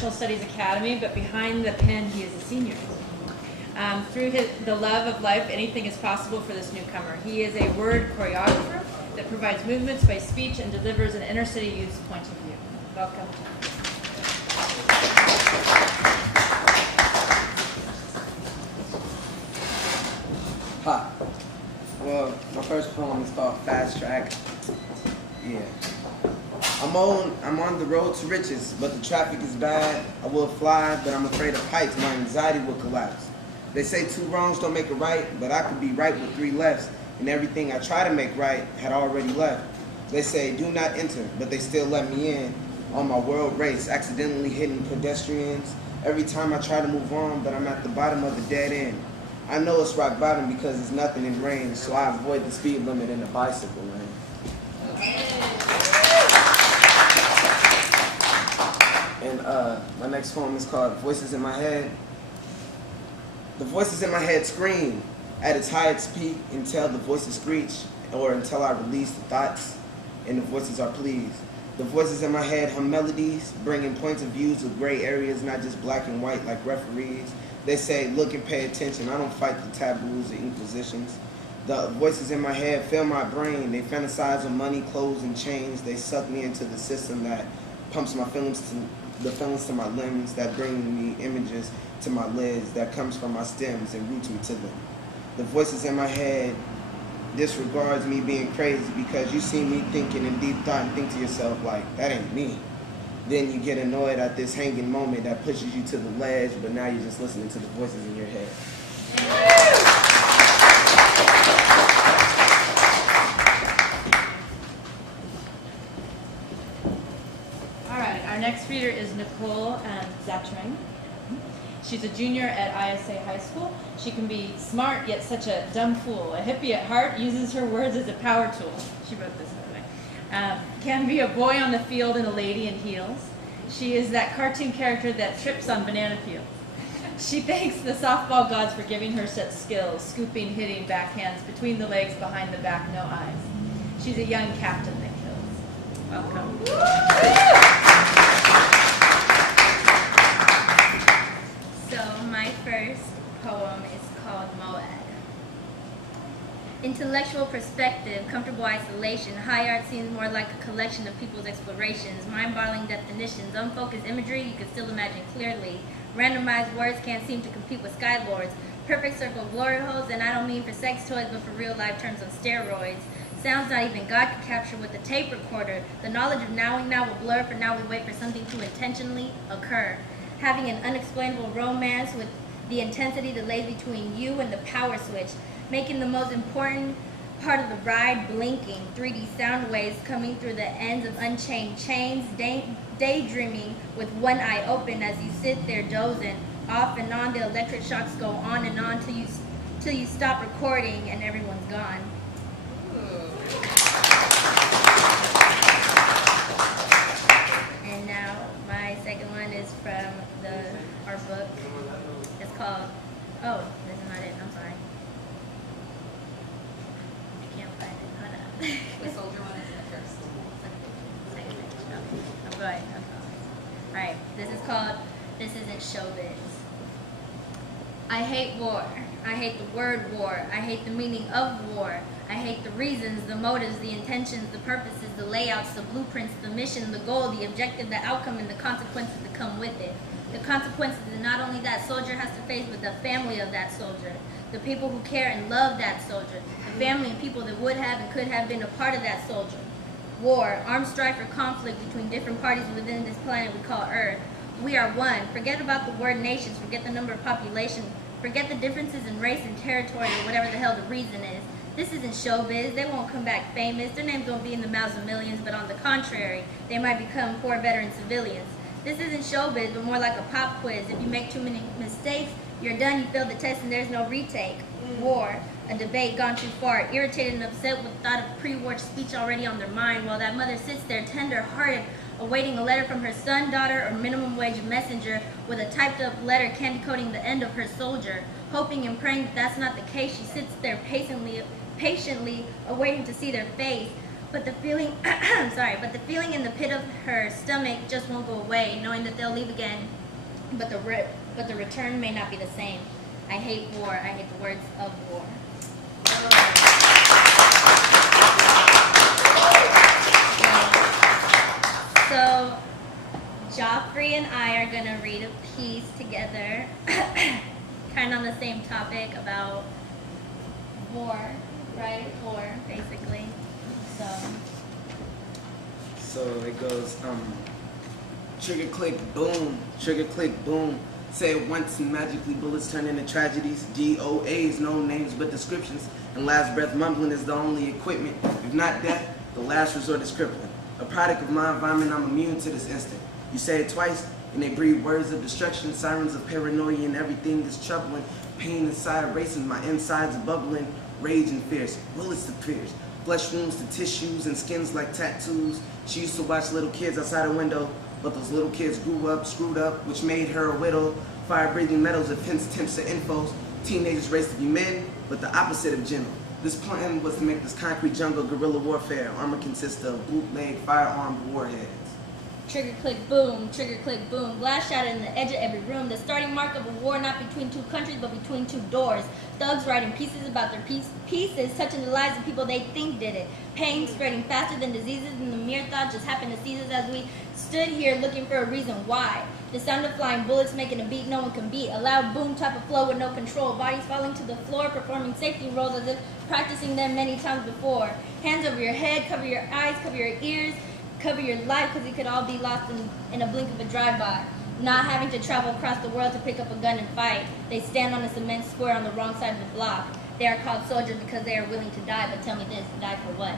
National Studies Academy, but behind the pen, he is a senior. Through the love of life, anything is possible for this newcomer. He is a word choreographer that provides movements by speech and delivers an inner city youth's point of view. Welcome. Hi. Well, my first poem is called Fast Track. Yeah. I'm on the road to riches, but the traffic is bad. I will fly, but I'm afraid of heights. My anxiety will collapse. They say 2 wrongs don't make a right, but I could be right with 3 lefts, and everything I try to make right had already left. They say do not enter, but they still let me in on my world race, accidentally hitting pedestrians. Every time I try to move on, but I'm at the bottom of the dead end. I know it's rock bottom because there's nothing in range, so I avoid the speed limit in the bicycle lane. And my next poem is called Voices in My Head. The voices in my head scream at its highest peak until the voices screech, or until I release the thoughts and the voices are pleased. The voices in my head hum melodies, bringing points of views of gray areas, not just black and white like referees. They say, look and pay attention. I don't fight the taboos or inquisitions. The voices in my head fill my brain. They fantasize on money, clothes, and chains. They suck me into the system that pumps my feelings to my limbs, that bring me images to my lids, that comes from my stems and roots me to them. The voices in my head disregards me being crazy because you see me thinking in deep thought and think to yourself like, that ain't me. Then you get annoyed at this hanging moment that pushes you to the ledge, but now you're just listening to the voices in your head. All right, our next reader is Nicole Zatarain. She's a junior at ISA High School. She can be smart, yet such a dumb fool. A hippie at heart, uses her words as a power tool. She wrote this, by the way. Can be a boy on the field and a lady in heels. She is that cartoon character that trips on banana peels. She thanks the softball gods for giving her such skills, scooping, hitting, backhands, between the legs, behind the back, no eyes. She's a young captain that kills. Welcome. So my first poem is called Moed. Intellectual perspective, comfortable isolation, high art seems more like a collection of people's explorations, mind-boggling definitions, unfocused imagery you can still imagine clearly. Randomized words can't seem to compete with skylords. Perfect circle of glory holes, and I don't mean for sex toys, but for real life terms on steroids. Sounds not even God could capture with a tape recorder. The knowledge of knowing now will blur, for now we wait for something to intentionally occur. Having an unexplainable romance with the intensity that lays between you and the power switch, making the most important part of the ride blinking, 3D sound waves coming through the ends of unchained chains, daydreaming with one eye open as you sit there dozing. Off and on, the electric shocks go on and on till you stop recording and everyone's gone. And now my second one is from our book. It's called, oh, this is not it, I'm sorry. I can't find it, hold up. The soldier one is the first. Second page, okay. I'm going, okay. Alright, this isn't showbiz. I hate war. I hate the word war. I hate the meaning of war. I hate the reasons, the motives, the intentions, the purposes, the layouts, the blueprints, the mission, the goal, the objective, the outcome, and the consequences that come with it. The consequences that not only that soldier has to face, but the family of that soldier. The people who care and love that soldier. The family and people that would have and could have been a part of that soldier. War, armed strife or conflict between different parties within this planet we call Earth. We are one. Forget about the word nations, forget the number of population, forget the differences in race and territory or whatever the hell the reason is. This isn't showbiz. They won't come back famous. Their names won't be in the mouths of millions, but on the contrary, they might become poor veteran civilians. This isn't showbiz, but more like a pop quiz. If you make too many mistakes, you're done, you failed the test, and there's no retake. War, a debate gone too far, irritated and upset with the thought of pre-war speech already on their mind, while that mother sits there tender-hearted, awaiting a letter from her son, daughter, or minimum wage messenger with a typed-up letter candy-coating the end of her soldier. Hoping and praying that that's not the case, she sits there patiently awaiting to see their face. But the feeling, but the feeling in the pit of her stomach just won't go away, knowing that they'll leave again. But the return may not be the same. I hate war. I hate the words of war. So, Geoffrey and I are gonna read a piece together, kind of on the same topic about war, right? War, basically. So it goes, trigger click boom, trigger click boom. Say it once and magically bullets turn into tragedies. DOAs, no names but descriptions. And last breath mumbling is the only equipment. If not death, the last resort is crippling. A product of my environment, I'm immune to this instant. You say it twice, and they breathe words of destruction, sirens of paranoia, and everything is troubling. Pain inside racing, my insides bubbling, rage and fierce, bullets to pierce. Flesh wounds to tissues and skins like tattoos. She used to watch little kids outside her window, but those little kids grew up, screwed up, which made her a widow. Fire-breathing metals of hints, temps, and infos. Teenagers raised to be men, but the opposite of gentle. This plan was to make this concrete jungle guerrilla warfare. Armor consists of bootleg, firearmed warheads. Trigger click boom, blast shot in the edge of every room. The starting mark of a war not between two countries but between two doors. Thugs writing pieces about their pieces, touching the lives of people they think did it. Pain spreading faster than diseases, and the mere thought just happened to seize us as we stood here looking for a reason why. The sound of flying bullets making a beat no one can beat. A loud boom type of flow with no control. Bodies falling to the floor, performing safety roles as if practicing them many times before. Hands over your head, cover your eyes, cover your ears, cover your life, because it could all be lost in a blink of a drive-by. Not having to travel across the world to pick up a gun and fight. They stand on a cement square on the wrong side of the block. They are called soldiers because they are willing to die, but tell me this, die for what?